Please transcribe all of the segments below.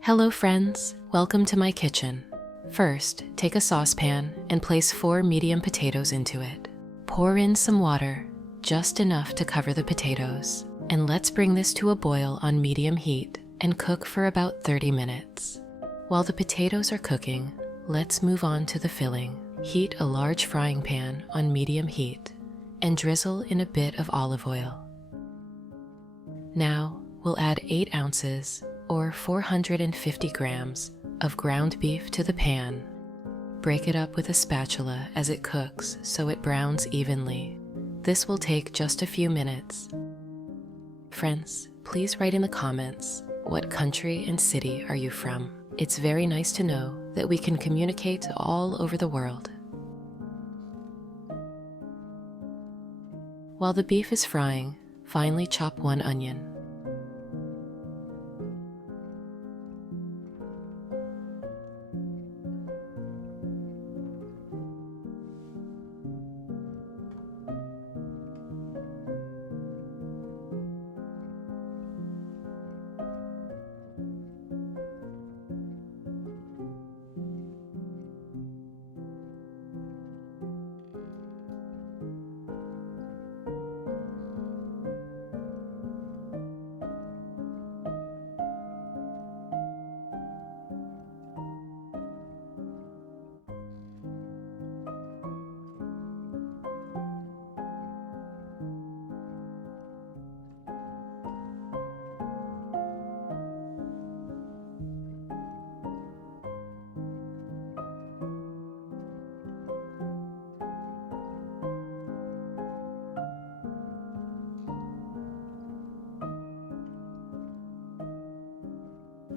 Hello friends, welcome to my kitchen. First, take a saucepan and place 4 medium potatoes into it. Pour in some water, just enough to cover the potatoes, and let's bring this to a boil on medium heat and cook for about 30 minutes. While the potatoes are cooking, let's move on to the filling. Heat a large frying pan on medium heat and drizzle in a bit of olive oil. Now, we'll add 8 ounces or 450 grams of ground beef to the pan. Break it up with a spatula as it cooks so it browns evenly. This will take just a few minutes. Friends, please write in the comments, what country and city are you from? It's very nice to know that we can communicate all over the world. While the beef is frying, finely chop 1 onion.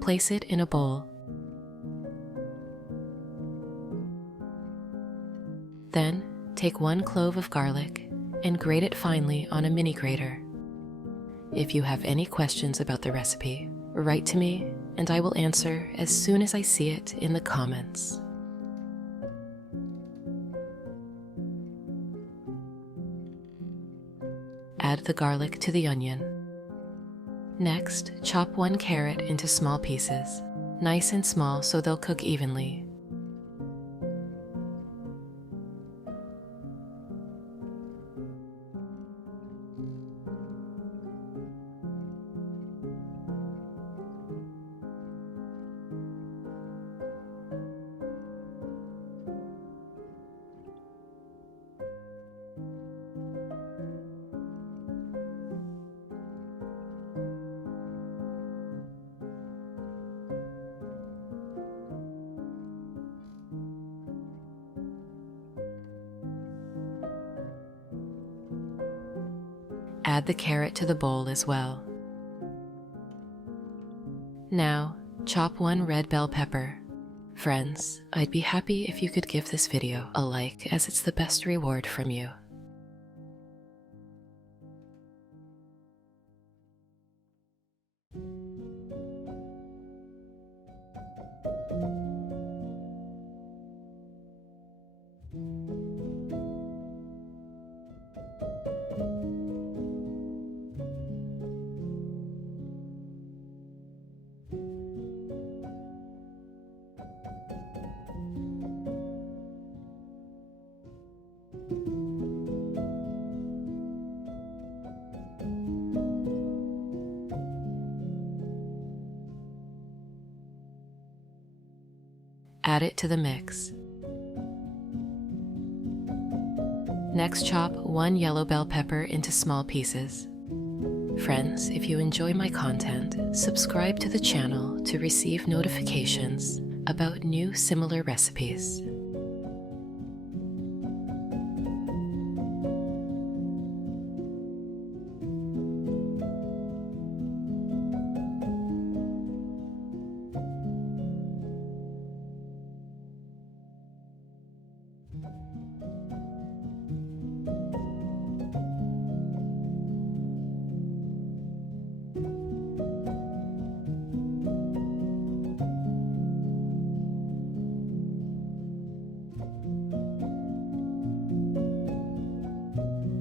Place it in a bowl. Then, take 1 clove of garlic and grate it finely on a mini grater. If you have any questions about the recipe, write to me and I will answer as soon as I see it in the comments. Add the garlic to the onion. Next, chop 1 carrot into small pieces, nice and small so they'll cook evenly. Add the carrot to the bowl as well. Now, chop 1 red bell pepper. Friends, I'd be happy if you could give this video a like as it's the best reward from you. Add it to the mix. Next, chop 1 yellow bell pepper into small pieces. Friends, if you enjoy my content, subscribe to the channel to receive notifications about new similar recipes.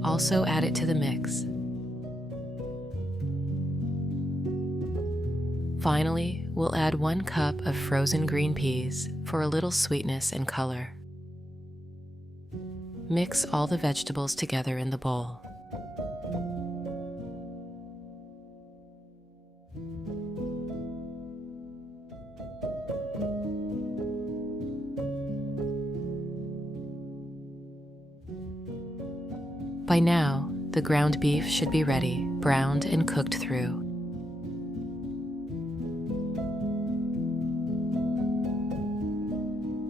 Also add it to the mix. Finally, we'll add 1 cup of frozen green peas for a little sweetness and color. Mix all the vegetables together in the bowl. By now, the ground beef should be ready, browned and cooked through.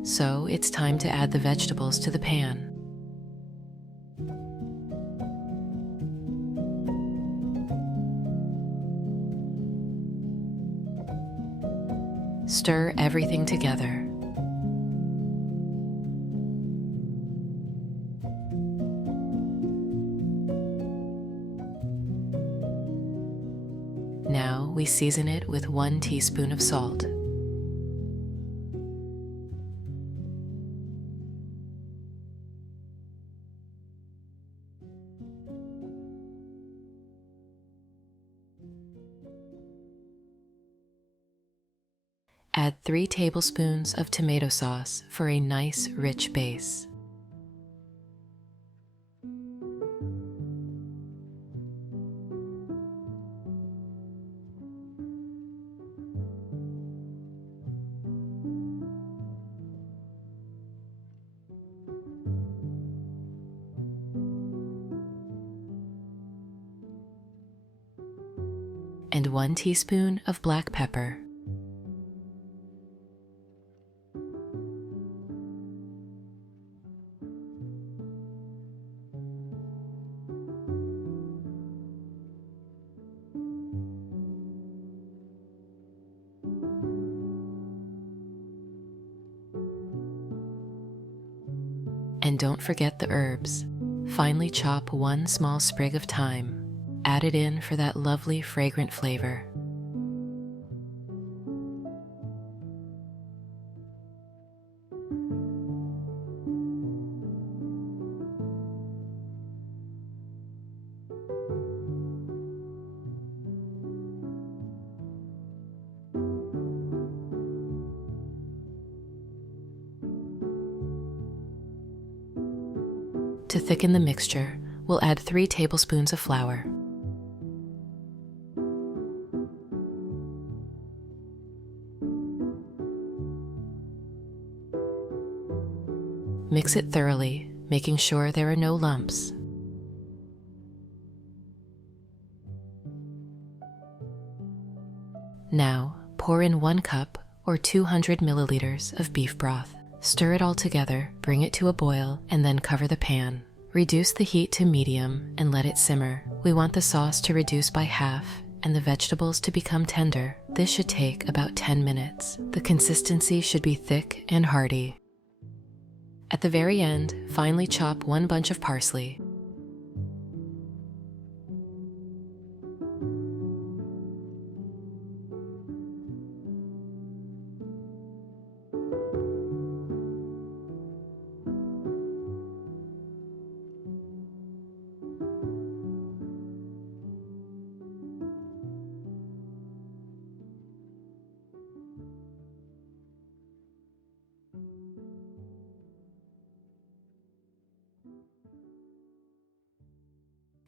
So it's time to add the vegetables to the pan. Stir everything together. Now we season it with 1 teaspoon of salt. Add 3 tablespoons of tomato sauce for a nice, rich base. And 1 teaspoon of black pepper. And don't forget the herbs. Finely chop 1 small sprig of thyme. Add it in for that lovely fragrant flavor. To thicken the mixture, we'll add 3 tablespoons of flour. Mix it thoroughly, making sure there are no lumps. Now, pour in 1 cup or 200 milliliters of beef broth. Stir it all together, bring it to a boil, and then cover the pan. Reduce the heat to medium and let it simmer. We want the sauce to reduce by half and the vegetables to become tender. This should take about 10 minutes. The consistency should be thick and hearty. At the very end, finely chop 1 bunch of parsley.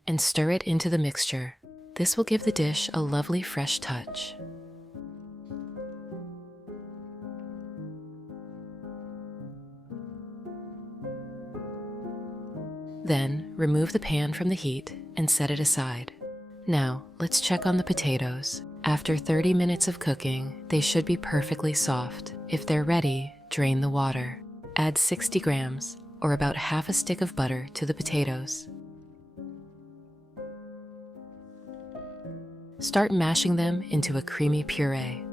And stir it into the mixture. This will give the dish a lovely fresh touch. Then, remove the pan from the heat and set it aside. Now, let's check on the potatoes. After 30 minutes of cooking, they should be perfectly soft. If they're ready, drain the water. Add 60 grams, or about half a stick of butter, to the potatoes. Start mashing them into a creamy puree.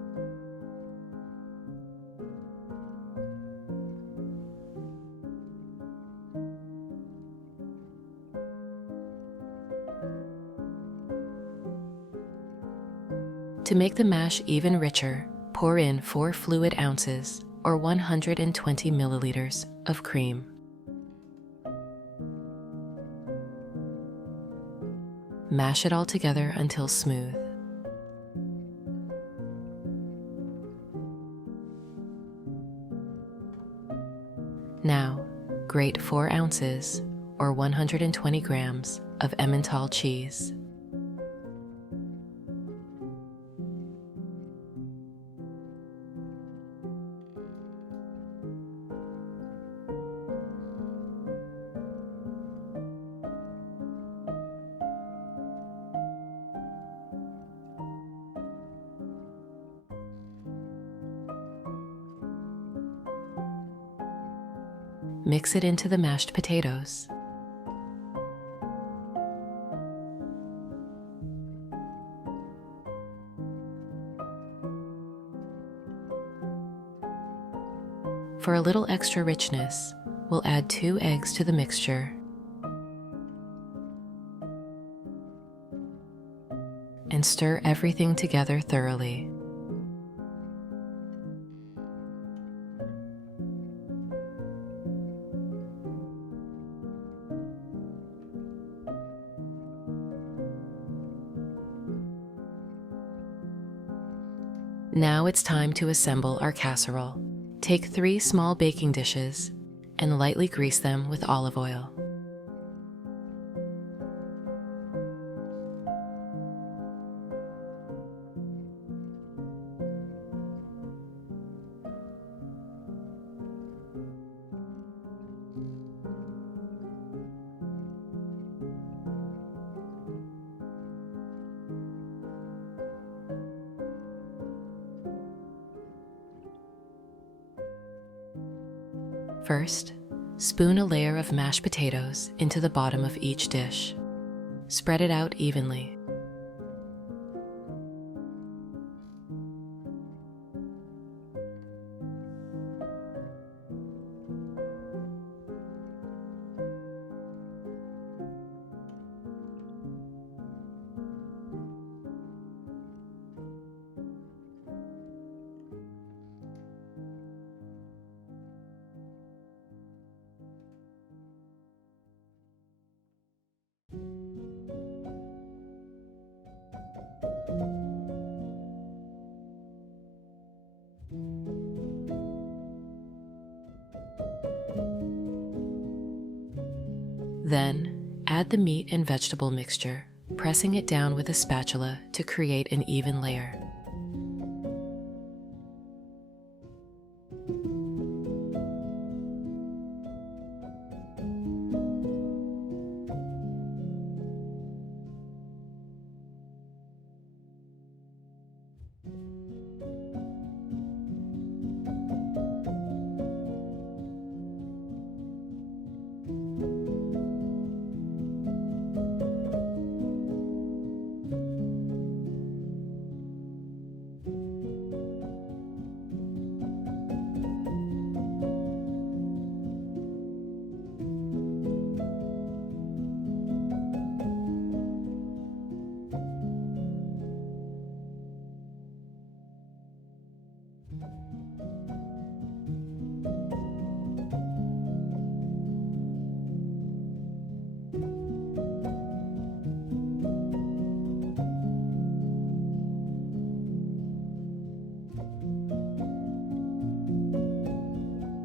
To make the mash even richer, pour in 4 fluid ounces, or 120 milliliters, of cream. Mash it all together until smooth. Now, grate 4 ounces, or 120 grams, of Emmental cheese. Mix it into the mashed potatoes. For a little extra richness, we'll add 2 eggs to the mixture and stir everything together thoroughly. Now it's time to assemble our casserole. Take 3 small baking dishes and lightly grease them with olive oil. First, spoon a layer of mashed potatoes into the bottom of each dish. Spread it out evenly. Then, add the meat and vegetable mixture, pressing it down with a spatula to create an even layer.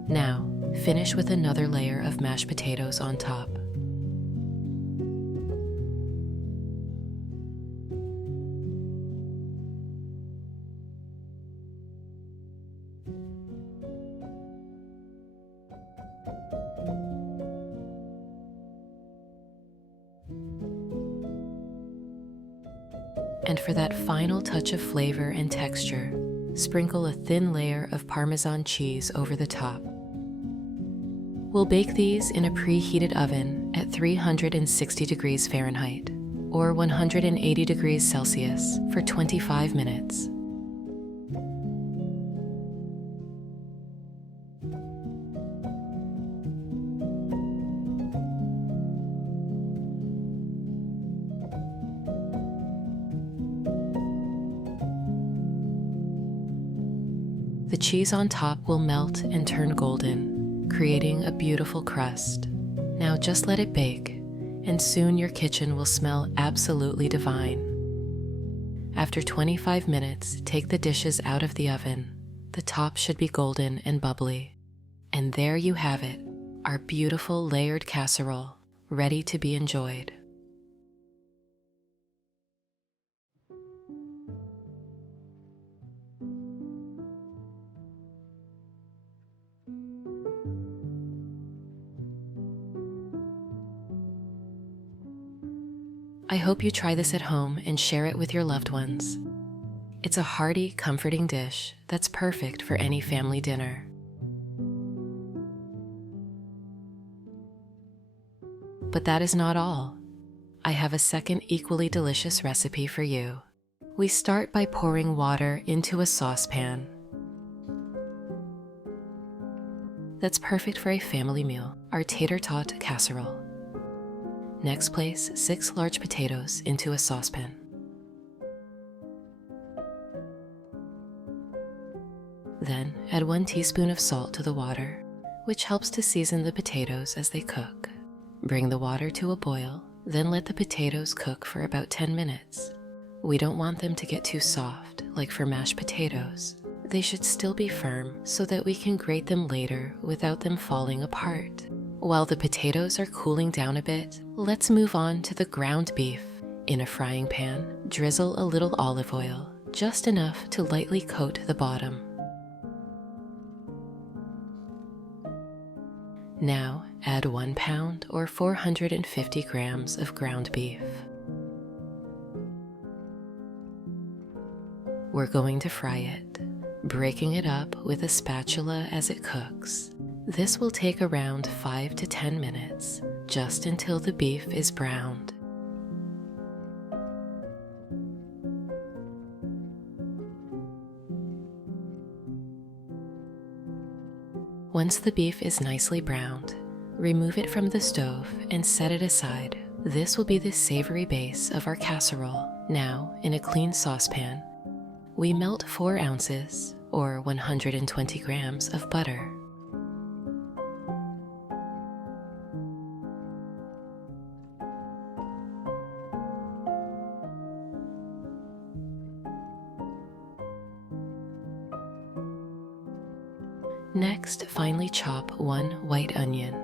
Now, finish with another layer of mashed potatoes on top. And for that final touch of flavor and texture, sprinkle a thin layer of Parmesan cheese over the top. We'll bake these in a preheated oven at 360 degrees Fahrenheit or 180 degrees Celsius for 25 minutes. The cheese on top will melt and turn golden, creating a beautiful crust. Now just let it bake, and soon your kitchen will smell absolutely divine. After 25 minutes, take the dishes out of the oven. The top should be golden and bubbly. And there you have it, our beautiful layered casserole, ready to be enjoyed. I hope you try this at home and share it with your loved ones. It's a hearty, comforting dish that's perfect for any family dinner. But that is not all. I have a second equally delicious recipe for you. We start by pouring water into a saucepan. That's perfect for a family meal, our tater tot casserole. Next, place 6 large potatoes into a saucepan. Then add 1 teaspoon of salt to the water, which helps to season the potatoes as they cook. Bring the water to a boil, then let the potatoes cook for about 10 minutes. We don't want them to get too soft, like for mashed potatoes. They should still be firm so that we can grate them later without them falling apart. While the potatoes are cooling down a bit, let's move on to the ground beef. In a frying pan, drizzle a little olive oil, just enough to lightly coat the bottom. Now add 1 pound or 450 grams of ground beef. We're going to fry it, breaking it up with a spatula as it cooks. This will take around 5 to 10 minutes, just until the beef is browned. Once the beef is nicely browned, remove it from the stove and set it aside. This will be the savory base of our casserole. Now, in a clean saucepan, we melt 4 ounces, or 120 grams of butter. Next, finely chop 1 white onion.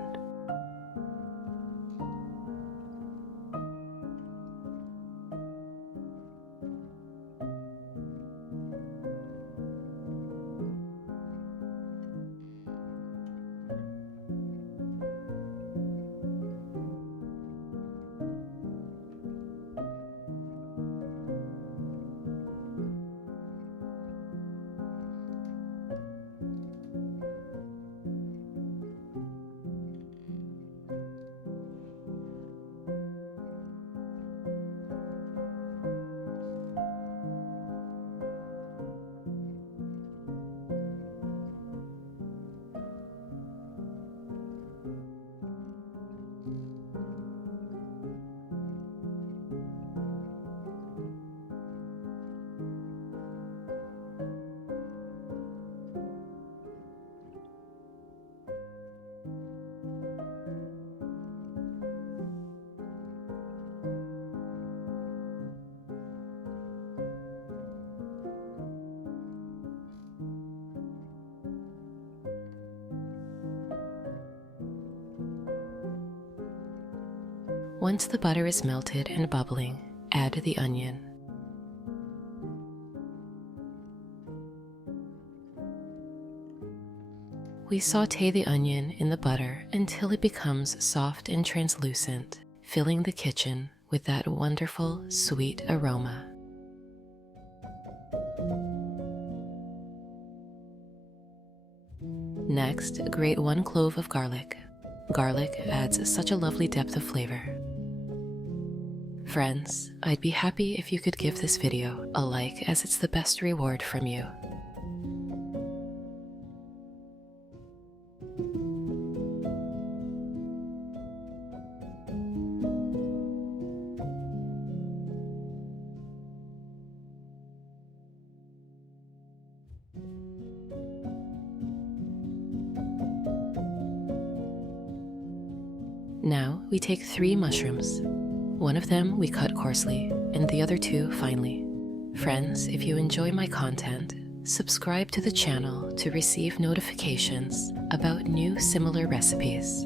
Once the butter is melted and bubbling, add the onion. We sauté the onion in the butter until it becomes soft and translucent, filling the kitchen with that wonderful, sweet aroma. Next, grate 1 clove of garlic. Garlic adds such a lovely depth of flavor. Friends, I'd be happy if you could give this video a like, as it's the best reward from you. Now we take 3 mushrooms. One of them we cut coarsely, and the other 2 finely. Friends, if you enjoy my content, Subscribe to the channel to receive notifications about new similar recipes.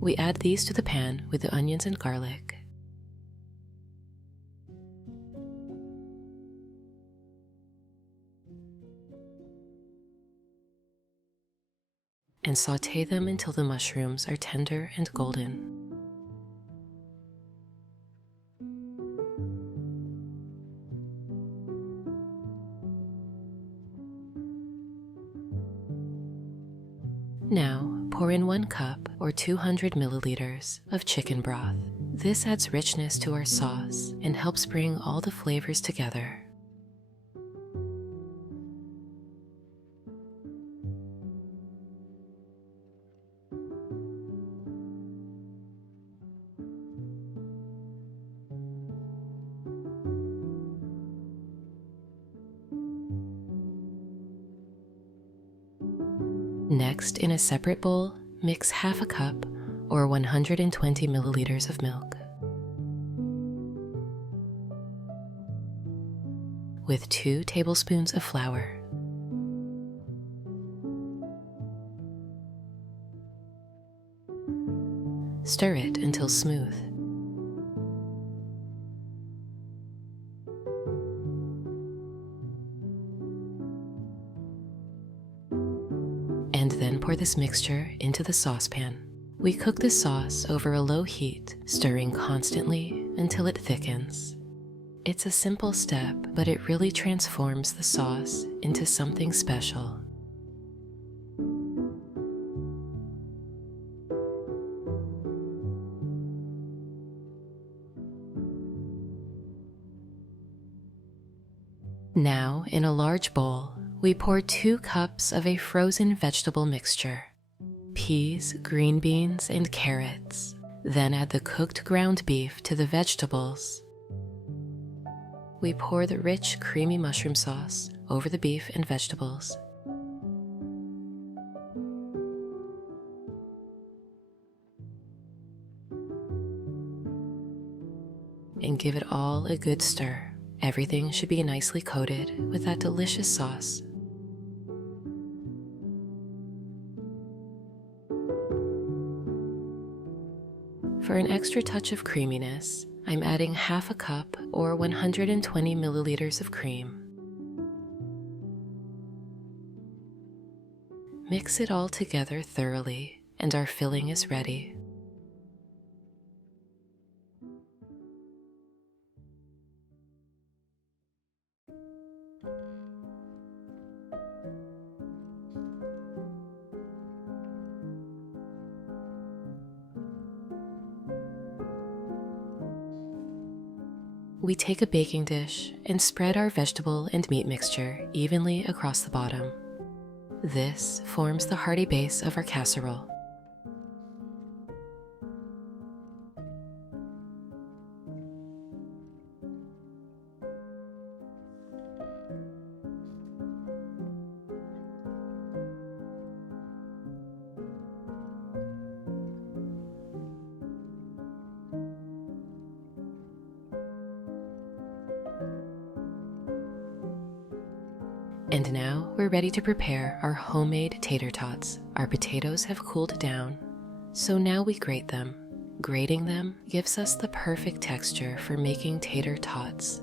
We add these to the pan with the onions and garlic. And saute them until the mushrooms are tender and golden. Now, pour in 1 cup or 200 milliliters of chicken broth. This adds richness to our sauce and helps bring all the flavors together. Next, in a separate bowl, mix half a cup or 120 milliliters of milk with 2 tablespoons of flour. Stir it until smooth. And then pour this mixture into the saucepan. We cook the sauce over a low heat, stirring constantly until it thickens. It's a simple step, but it really transforms the sauce into something special. Now, in a large bowl, we pour 2 cups of a frozen vegetable mixture: peas, green beans, and carrots. Then add the cooked ground beef to the vegetables. We pour the rich, creamy mushroom sauce over the beef and vegetables. And give it all a good stir. Everything should be nicely coated with that delicious sauce. For an extra touch of creaminess, I'm adding half a cup or 120 milliliters of cream. Mix it all together thoroughly, and our filling is ready. We take a baking dish and spread our vegetable and meat mixture evenly across the bottom. This forms the hearty base of our casserole. And now we're ready to prepare our homemade tater tots. Our potatoes have cooled down, so now we grate them. Grating them gives us the perfect texture for making tater tots.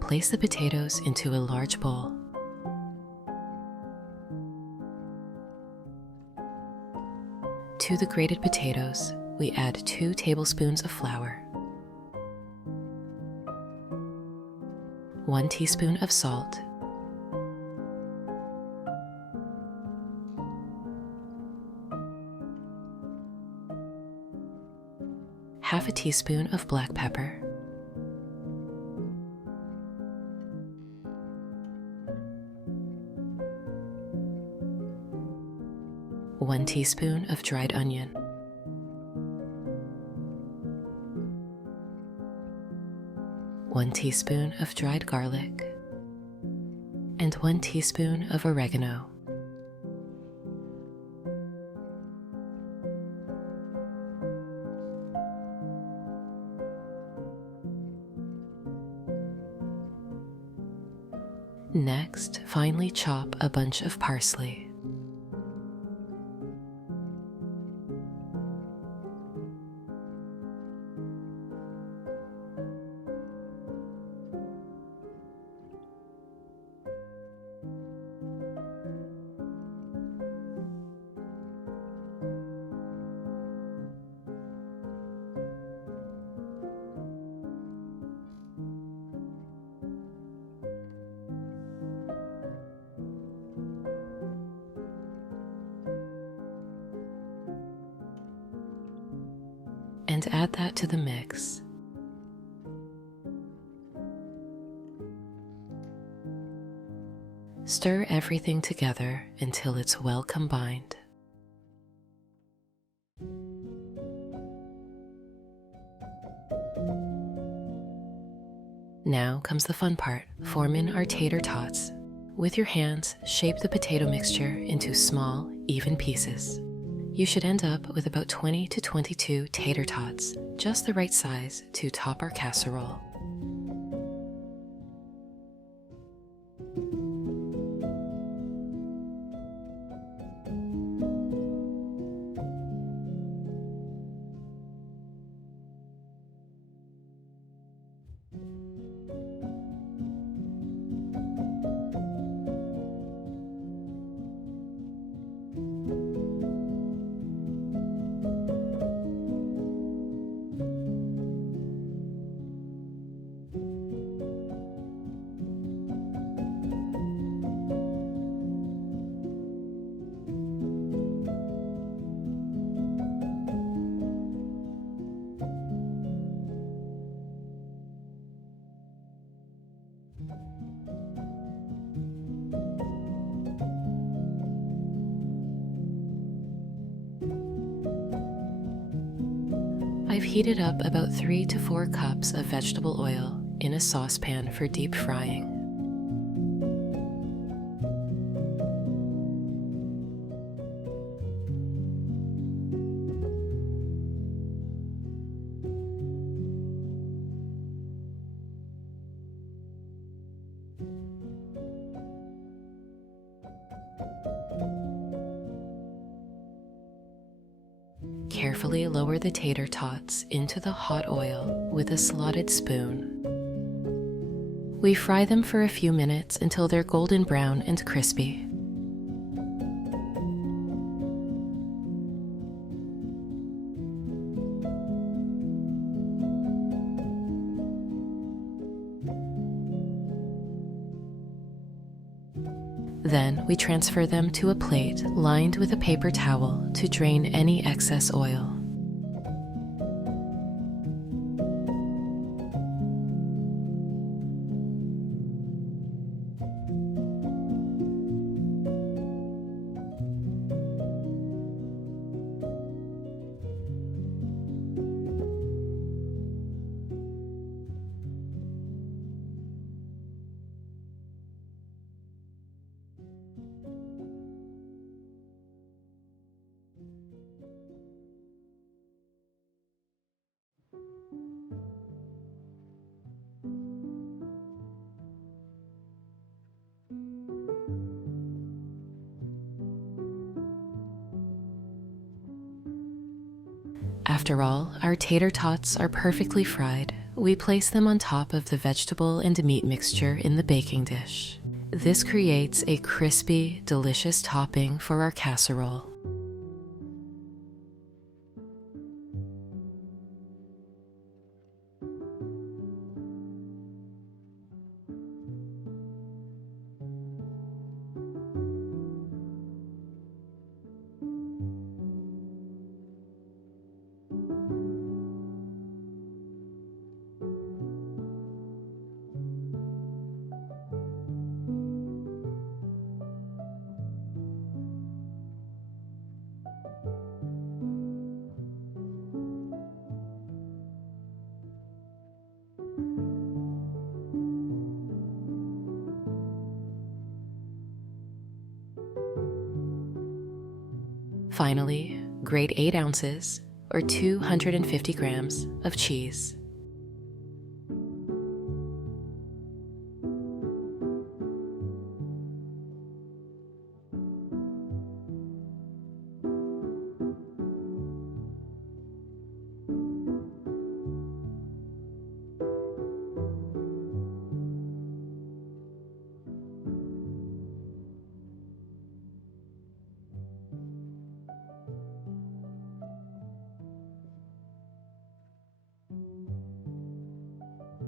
Place the potatoes into a large bowl. To the grated potatoes, we add 2 tablespoons of flour, 1 teaspoon of salt, half a teaspoon of black pepper, 1 teaspoon of dried onion, 1 teaspoon of dried garlic, and 1 teaspoon of oregano. Next, finely chop a bunch of parsley. And add that to the mix. Stir everything together until it's well combined. Now comes the fun part, forming our tater tots. With your hands, shape the potato mixture into small, even pieces. You should end up with about 20 to 22 tater tots, just the right size to top our casserole. I've heated up about 3 to 4 cups of vegetable oil in a saucepan for deep frying. Carefully lower the tater tots into the hot oil with a slotted spoon. We fry them for a few minutes until they're golden brown and crispy. Then we transfer them to a plate lined with a paper towel to drain any excess oil. After all, our tater tots are perfectly fried. We place them on top of the vegetable and meat mixture in the baking dish. This creates a crispy, delicious topping for our casserole. Finally, grate 8 ounces, or 250 grams, of cheese.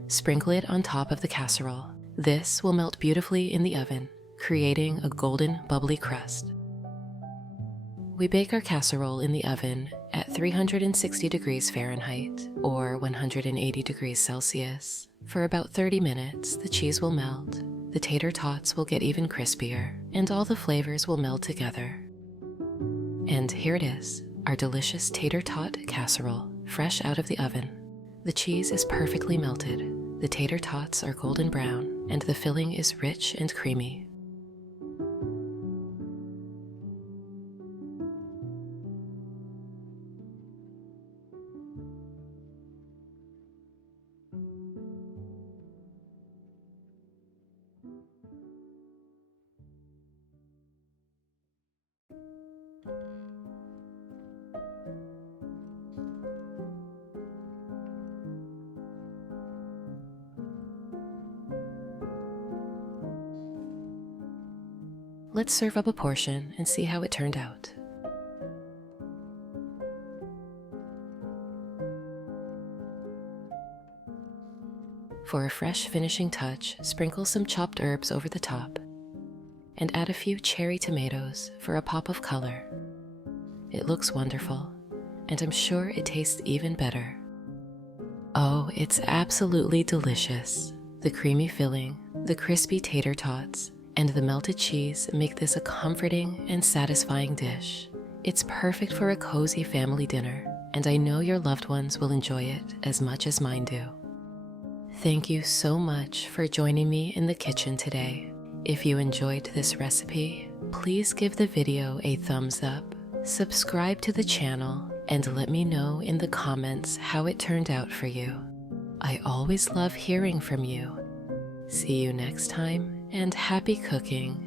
Sprinkle it on top of the casserole. This will melt beautifully in the oven, creating a golden, bubbly crust. We bake our casserole in the oven at 360 degrees Fahrenheit or 180 degrees Celsius. For about 30 minutes, the cheese will melt, the tater tots will get even crispier, and all the flavors will meld together. And here it is, our delicious tater tot casserole, fresh out of the oven. The cheese is perfectly melted, the tater tots are golden brown, and the filling is rich and creamy. Let's serve up a portion and see how it turned out. For a fresh finishing touch, sprinkle some chopped herbs over the top and add a few cherry tomatoes for a pop of color. It looks wonderful, and I'm sure it tastes even better. Oh, it's absolutely delicious. The creamy filling, the crispy tater tots, and the melted cheese make this a comforting and satisfying dish. It's perfect for a cozy family dinner, and I know your loved ones will enjoy it as much as mine do. Thank you so much for joining me in the kitchen today. If you enjoyed this recipe, please give the video a thumbs up, subscribe to the channel, and let me know in the comments how it turned out for you. I always love hearing from you. See you next time, and happy cooking.